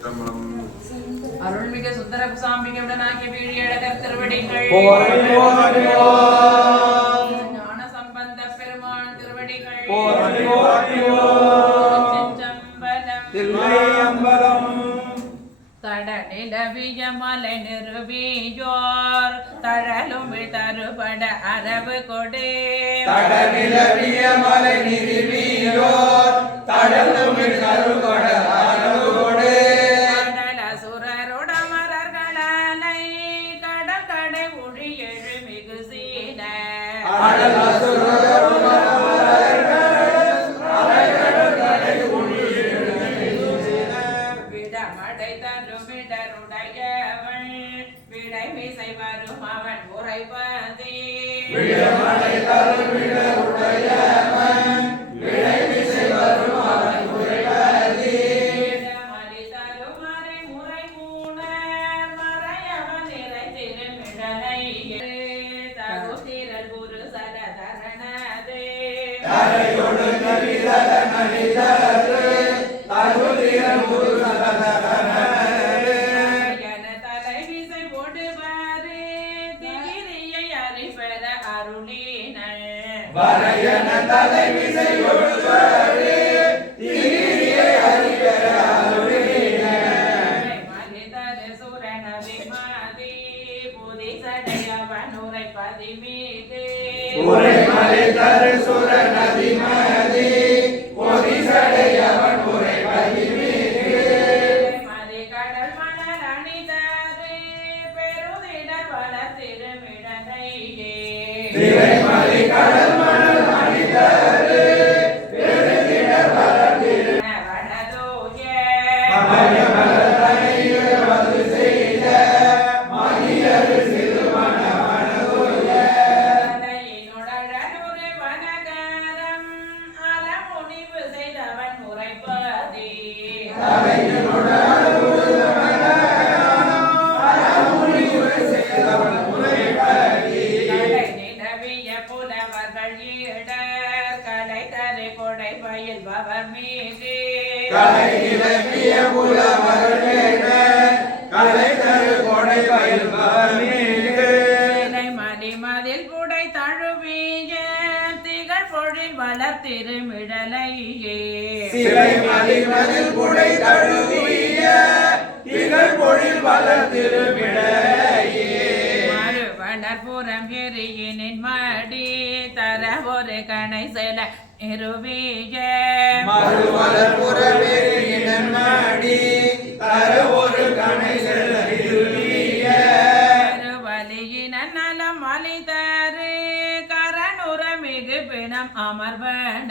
திருச்சிற்றம்பலம் அருள்மிகு சுந்தர சாம்பிகையுடனாகிய வீழியழகர் திருவடிகள் போற்றி போற்றி ஞான சம்பந்த பெருமான் திருவடிகள் போற்றி போற்றி திருச்சிற்றம்பலம். தில்லையம்பலம் தடநிலவிய மலை நிறுவியோர் தழலும் தருபட அரவு கொடே தடநிலவிய மலை நிறுவியோர் தடலுமிழ் கருகொட அருகொடு வரையன தலைவிசை ஒழுவரு உரை மலை தரு கடல் கலை இலக்கிய புலவர் வேட கலை தரு கொடை பயில்பவர் மீது தழுவிய திகழ் பொழில் சிலை தழுவிய திகழ் பொழில் மறுவளர்புறம் எரியினின் மடி தர ஒரு கணை செல நிறுவிய மறுமலர் புறவெறியினன் நாடி தர ஒரு கணை செல்ல இருவிய வலியின நலம் அளிதாரு கரணுற மிகு பிணம் அமர்வன.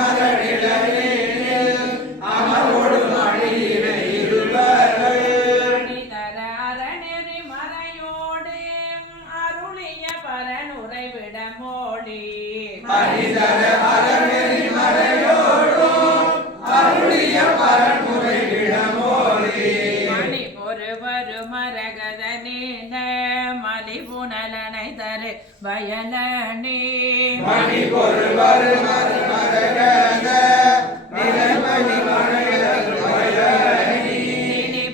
மலி தரு வயலனே மணி பொருவர்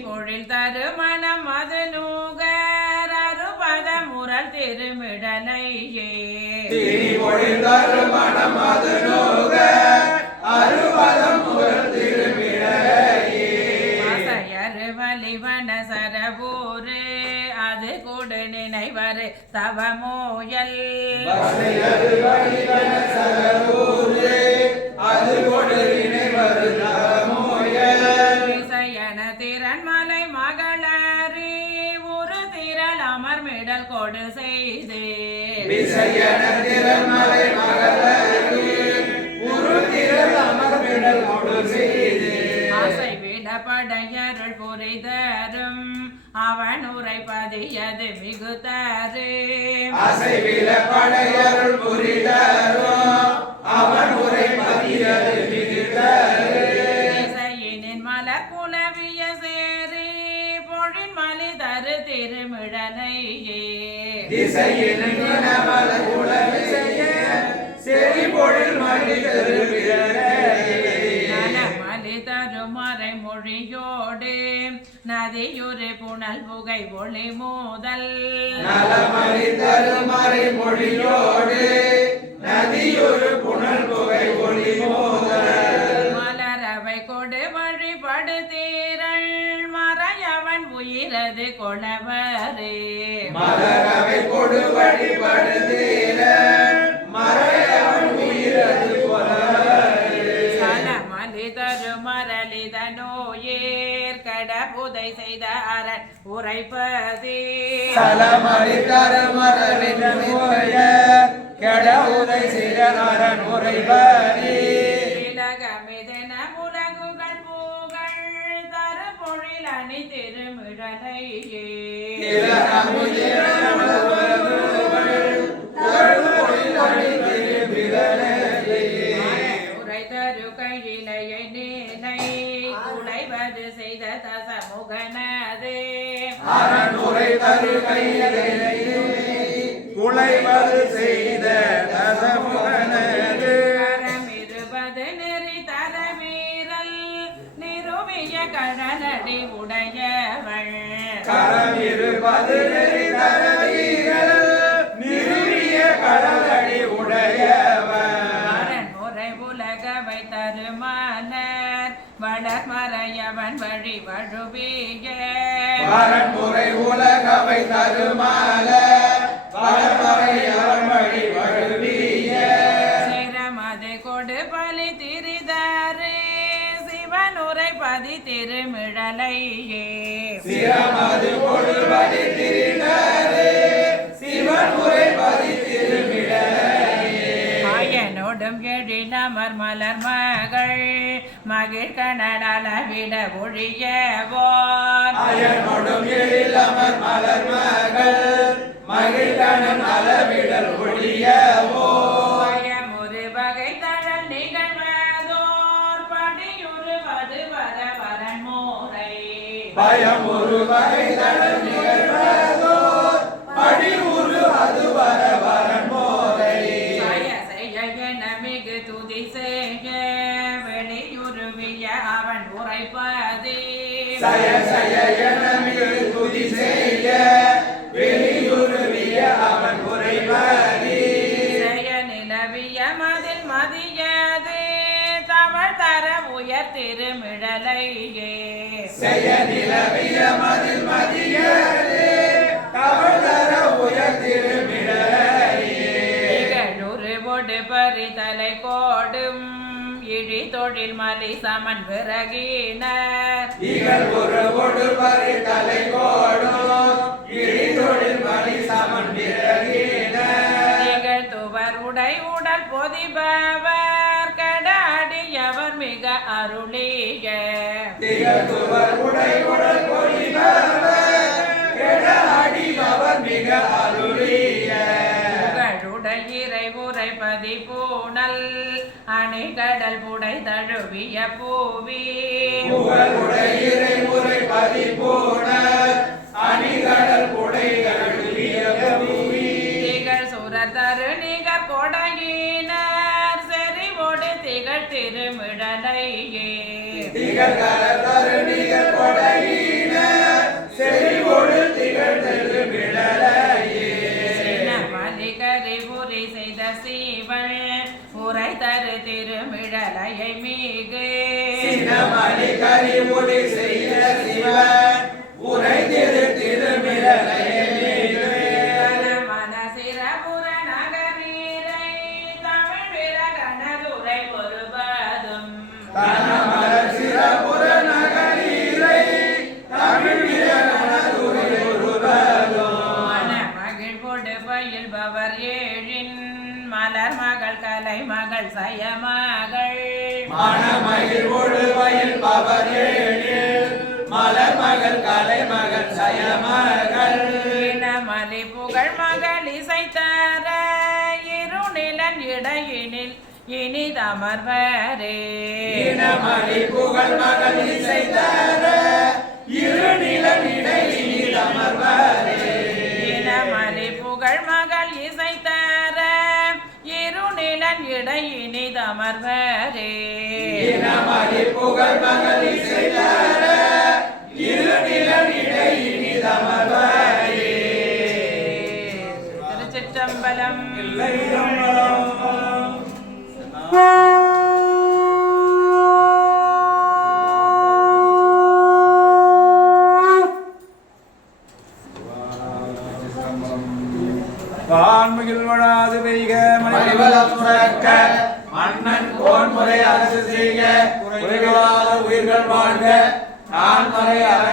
பொழில் தரு மனம் அது நூகர் அறுபத முரல் திருமிடனையே. பொழில் தரு மனம் அது நூகர் அறுபதம் தவமோயல். வசையது வழிவன சரபூரே அது கொடு நினைவது நலமோய இசையன கொடு செய்து. விசயன திருமலை மகளருக்கு உரு திரள் அமர்விடல் கொடு செய்து. உரைப்பதியது மிகுதரு அசைவில படையருள் புரிதரோ மலர் சேரி பொழின் மலி தரு திருமிழலையே திசையில் நவல குலவிசைய செறி பொழில் மணி நலமலி நதியுரு புனல் புகை ஒளி மோதல். நலமணி தருமறை மொழியோடு நதியொரு புனல் புகை ஒளி மோதல். மலரவை கொடு வழிபடு தீரள் மறையவன் உயிரது கொளவரே மலரவை கொடு வழிபடுதீர மறையவன் உயிரது உரைப்பதே சலமணி தருமரின் நோய கெட செய்த அரண் உரைபதி திலகமிதன புலகுகள் பூகள் தரு பொழில் அணி திருமிழலையே. உரை தரு கையிலையை நீனை குலைவது செய்த தசமுகனதே. அறனுரை தரு கையிலே குலைவது செய்த தசமுகனது. கடலடி உடையவள். கரம் வரன்முறை உலகவை தருமால வளமறை வழி வழுவிய. சிரமது கொடு பலி திரிதாரே சிவனுரை பதி திருமிழலையே சிரமது எழிலமர் மலர் மகள் மகிழ் கணடால விட ஒழியவோர் அயனொடும் எழிலமர் மலர் மகள். மகிழ்கணன் அளவிடல் ஒழியவோ பயமுறு வகை தழல் நிகழ்வதோர் படியுறுவது வர வரன் மோரை. பயம் ஒரு வகை தடல் நிகழ்வதோ படி சய சய என துதி செய்ய வெளியுருவிய அவன் உரைபதி ஜெய நிலவிய மதில் மதியதே தமிழ் தர உயர் திருமிழலையே செய்ய நிலவிய மதில் மதியதே தமிழ் தர உயர் தொழில் மலி சமன் விறகினர். இகழ் ஒரு ஒடு பறி தலை கோடும். இழிதொழில் மணி சமன் விறகின திகழ்த்துவர் உடை உடல் பொதிபவர் அணிகடல் புடை தழுவிய பூவி. முறை பதிப்போன அணிகடல் புடை கழுவிய பூமி திகழ் சுரர் தரு நிகர் கொடையினர் செறிவோடு திகழ் திருமிடலையே. திகழ்கல அறிவுரை செய்ய சிவ உரைத்திரு திருமிழலை மலர் மகள் கலை மகள் சயமா இனிதமர்வரே இனமணி புகழ் மகள் இசை தர இருநில நிலையினிதமர்வரே இனமலி புகழ் மகள் இசை தர இருநிலன் இடையினிதமர்வரே இனமணி புகழ் மகள் இசை தர இருநில நிலையினிதமர்வரே திருச்சிற்றம்பலம். வான்மிகில் அரசு பெய்க மணிவளம் சுரக்க மன்னன் அரசு செய்க குறைகளாத உயிர்கள் வாழ்க நான் மறை அரண்